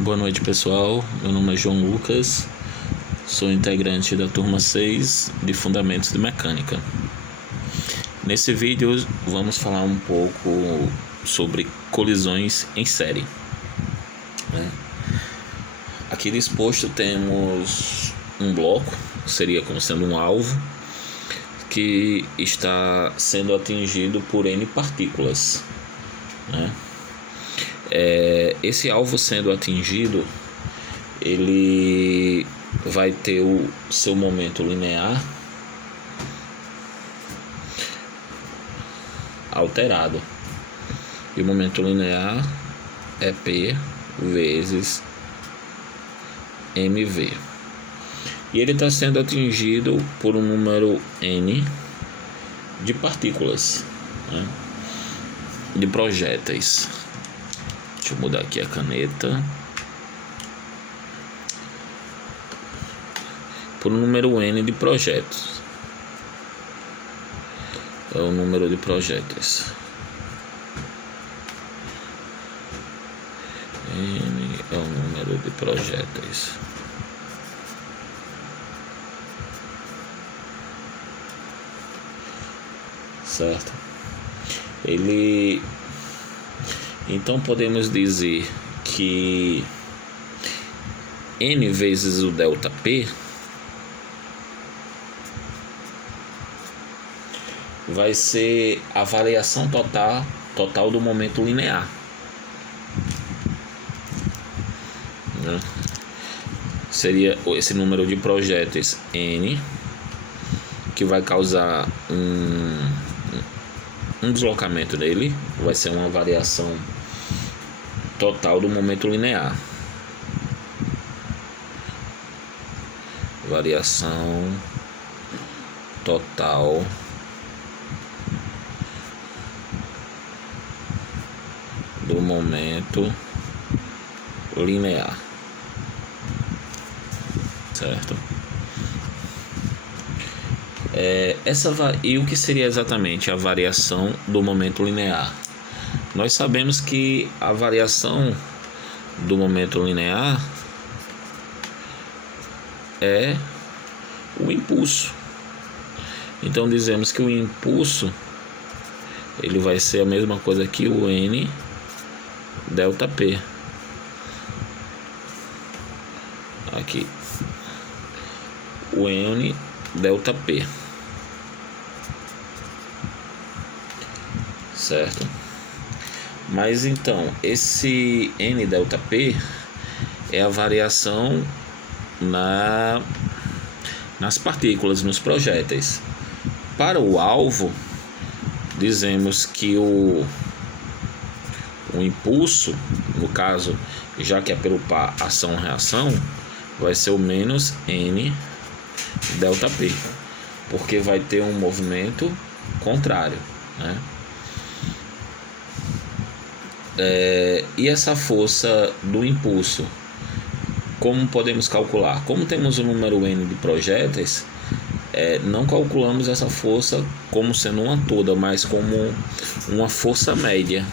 Boa noite, pessoal. Meu nome é João Lucas, sou integrante da turma 6 de Fundamentos de Mecânica. Nesse vídeo vamos falar um pouco sobre colisões em série, né? Aqui disposto temos um bloco, seria como sendo um alvo, que está sendo atingido por N partículas, né? Esse alvo sendo atingido, ele vai ter o seu momento linear alterado, e o momento linear é P vezes mv, e ele está sendo atingido por um número N de partículas, né? De projéteis. Deixa eu mudar aqui a caneta. Por um número N de projetos. É o número de projéteis. N é o número de projéteis. Certo? Então podemos dizer que N vezes o delta P vai ser a variação total do momento linear, né? Seria esse número de projéteis N, que vai causar um deslocamento nele, vai ser uma variação total do momento linear. Variação total do momento linear, certo? E o que seria exatamente a variação do momento linear? Nós sabemos que a variação do momento linear é o impulso. Então dizemos que o impulso ele vai ser a mesma coisa que o N delta P. Aqui, o N delta P, certo? Mas então, esse N delta P é a variação nas partículas, nos projéteis. Para o alvo, dizemos que o impulso, no caso, já que é pelo par ação-reação, vai ser o menos N delta P, porque vai ter um movimento contrário, né? E essa força do impulso, como podemos calcular? Como temos o número N de projéteis, não calculamos essa força como sendo uma toda, mas como uma força média,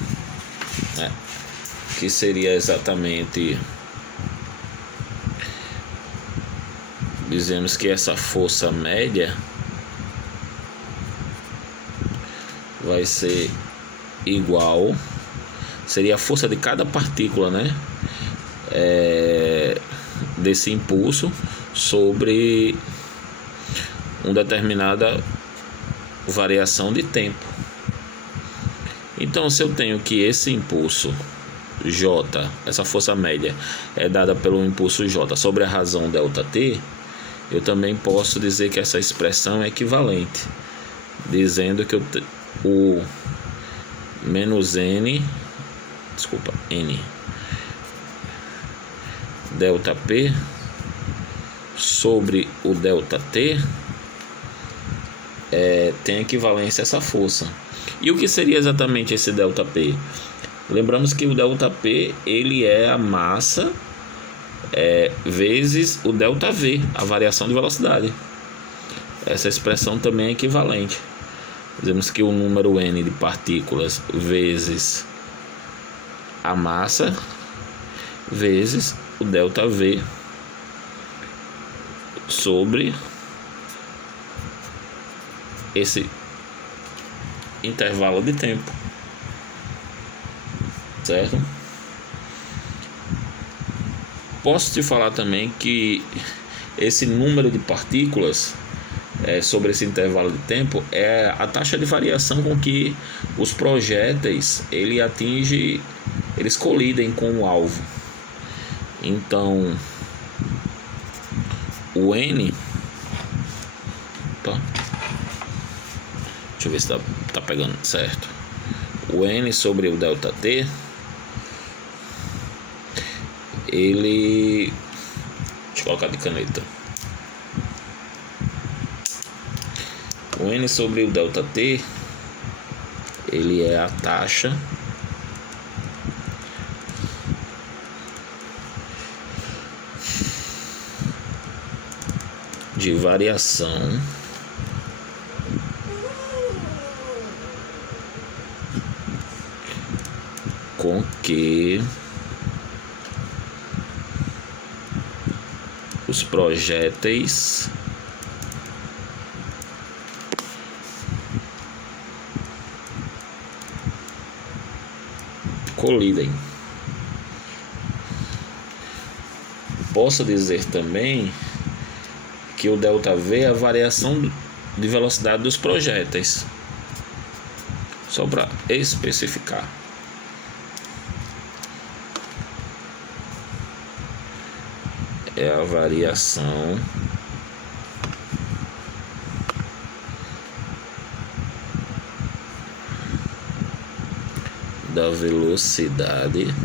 né? Que seria exatamente, dizemos que essa força média vai ser igual, seria a força de cada partícula, né? Desse impulso sobre uma determinada variação de tempo. Então, se eu tenho que esse impulso J, essa força média, é dada pelo impulso J sobre a razão ΔT, eu também posso dizer que essa expressão é equivalente, dizendo que o menos N delta P sobre o delta T tem equivalência a essa força. E o que seria exatamente esse delta P? Lembramos que o delta P ele é a massa vezes o delta V, a variação de velocidade. Essa expressão também é equivalente. Dizemos que o número N de partículas vezes a massa vezes o ΔV sobre esse intervalo de tempo, certo? Posso te falar também que esse número de partículas sobre esse intervalo de tempo é a taxa de variação com que os projéteis eles colidem com o alvo. Então, o N, tá? Deixa eu ver se tá pegando certo. O N sobre o ΔT, ele, deixa eu colocar de caneta. O N sobre o ΔT, ele é a taxa de variação com que os projéteis colidem. Posso dizer também que o ΔV é a variação de velocidade dos projéteis, só para especificar. É a variação da velocidade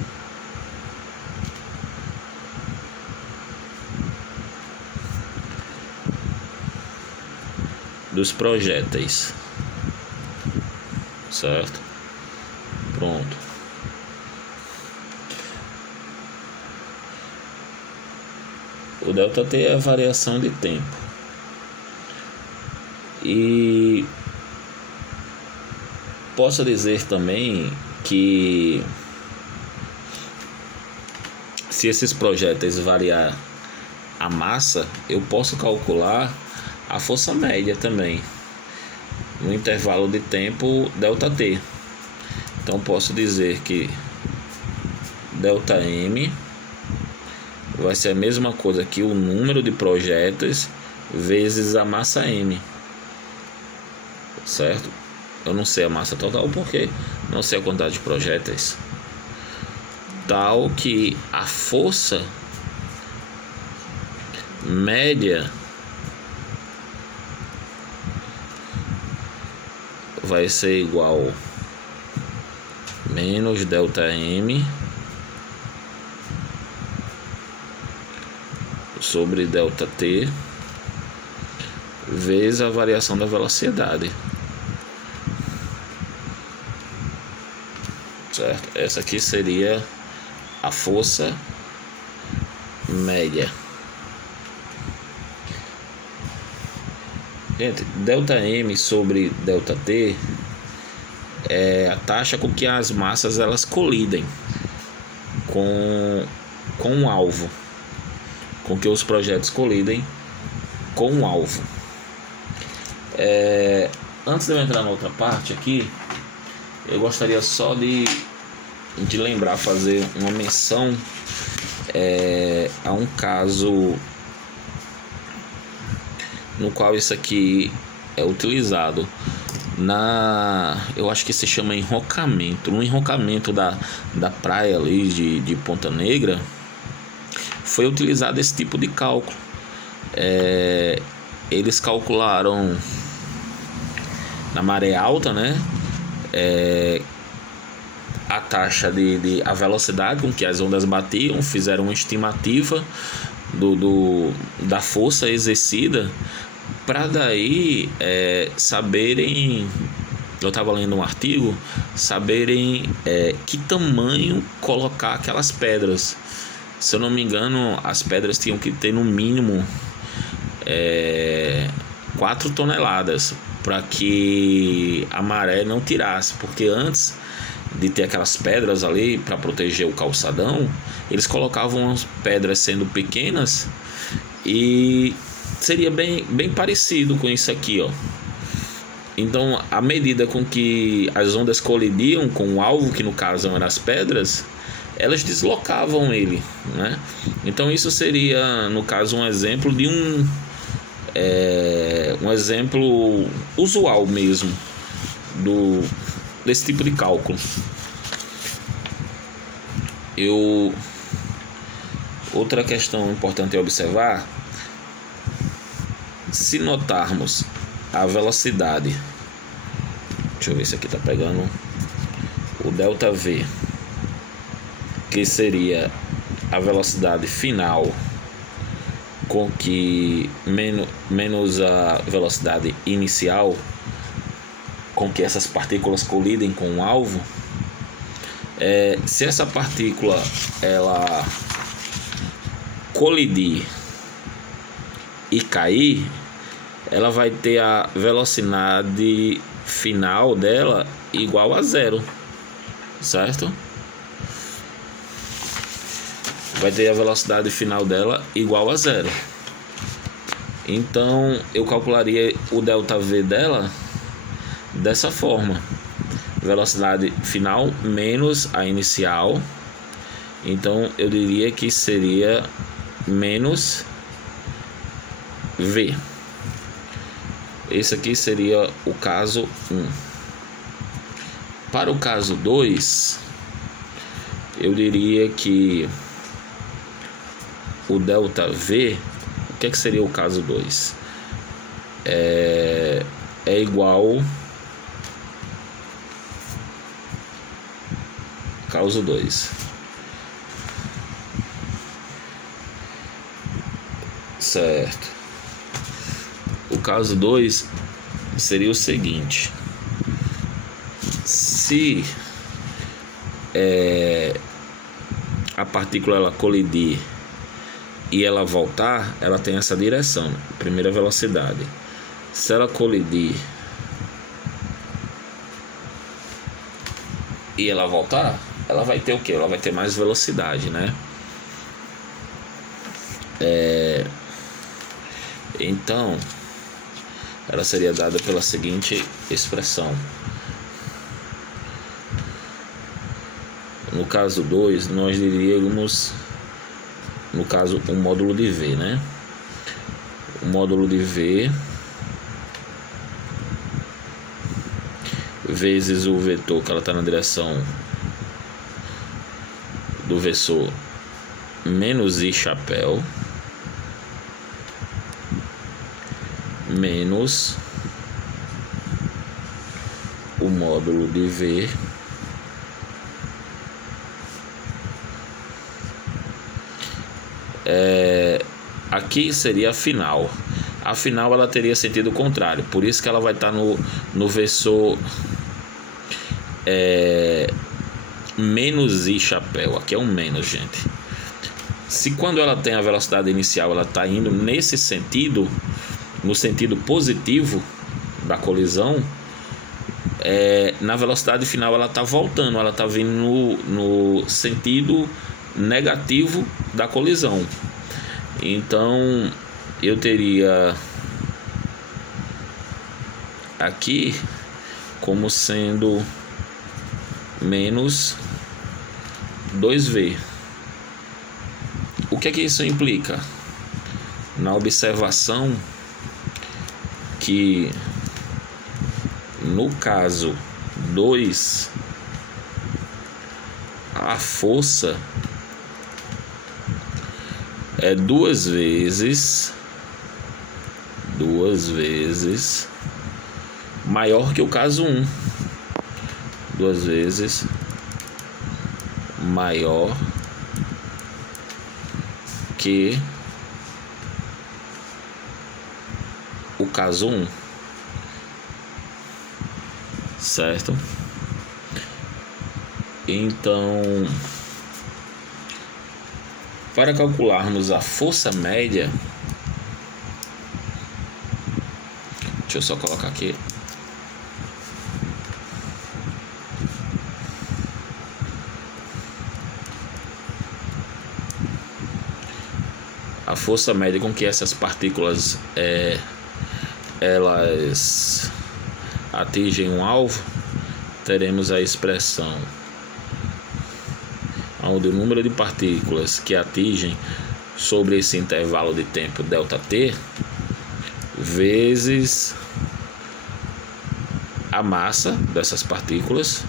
dos projéteis, certo? Pronto. O ΔT é a variação de tempo. E posso dizer também que se esses projéteis variar a massa, eu posso calcular a força média também no intervalo de tempo ΔT. Então posso dizer que ΔM vai ser a mesma coisa que o número de projéteis vezes a massa M, certo? Eu não sei a massa total porque não sei a quantidade de projéteis, tal que a força média vai ser igual menos ΔM sobre ΔT vezes a variação da velocidade, certo? Essa aqui seria a força média. Gente, ΔM sobre ΔT é a taxa com que as massas elas colidem com o alvo, com que os projéteis colidem com o alvo. Antes de eu entrar na outra parte aqui, eu gostaria só de lembrar, fazer uma menção a um caso no qual isso aqui é utilizado eu acho que se chama enrocamento. No enrocamento da praia ali de Ponta Negra foi utilizado esse tipo de cálculo. Eles calcularam na maré alta, né, a taxa a velocidade com que as ondas batiam, fizeram uma estimativa da força exercida, para daí saberem, eu estava lendo um artigo, saberem que tamanho colocar aquelas pedras. Se eu não me engano, as pedras tinham que ter no mínimo 4 toneladas para que a maré não tirasse, porque antes de ter aquelas pedras ali para proteger o calçadão, eles colocavam as pedras sendo pequenas, e seria bem parecido com isso aqui, ó. Então, à medida com que as ondas colidiam com o alvo, que no caso eram as pedras, elas deslocavam ele, né? Então isso seria, no caso, um exemplo de um exemplo usual mesmo desse tipo de cálculo. Outra questão importante a observar: se notarmos a velocidade, deixa eu ver se aqui está pegando, o ΔV, que seria a velocidade final com que menos a velocidade inicial com que essas partículas colidem com o alvo, se essa partícula ela colidir e cair, ela vai ter a velocidade final dela igual a zero, certo? Vai ter a velocidade final dela igual a zero. Então eu calcularia o ΔV dela dessa forma: velocidade final menos a inicial. Então eu diria que seria menos V. Esse aqui seria o caso 1. Para o caso 2, eu diria que o ΔV, o que seria o caso 2? É igual, caso 2, certo? O caso 2 seria o seguinte: se a partícula ela colidir e ela voltar, ela tem essa direção, primeira velocidade. Se ela colidir e ela voltar, ela vai ter o quê? Ela vai ter mais velocidade, né? Então ela seria dada pela seguinte expressão. No caso 2, nós diríamos, no caso, o módulo de V, né? O módulo de V vezes o vetor que ela está na direção do versor menos I chapéu menos o módulo de V aqui seria a final. A final ela teria sentido contrário, por isso que ela vai estar no versor menos I chapéu. Aqui é um menos, gente. Se quando ela tem a velocidade inicial, ela está indo nesse sentido, no sentido positivo da colisão, na velocidade final ela está voltando, ela está vindo no sentido negativo da colisão. Então eu teria aqui como sendo menos 2V. O que é que isso implica? Na observação que no caso 2, a força é duas vezes maior que o caso 1. Duas vezes maior que o caso 1, certo? Então, para calcularmos a força média, deixa eu só colocar aqui. a força média com que essas partículas elas atingem um alvo, teremos a expressão onde o número de partículas que atingem sobre esse intervalo de tempo ΔT vezes a massa dessas partículas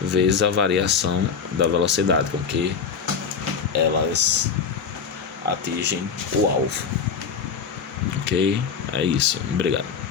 vezes a variação da velocidade com que elas atingem o alvo. Ok? É isso. Obrigado.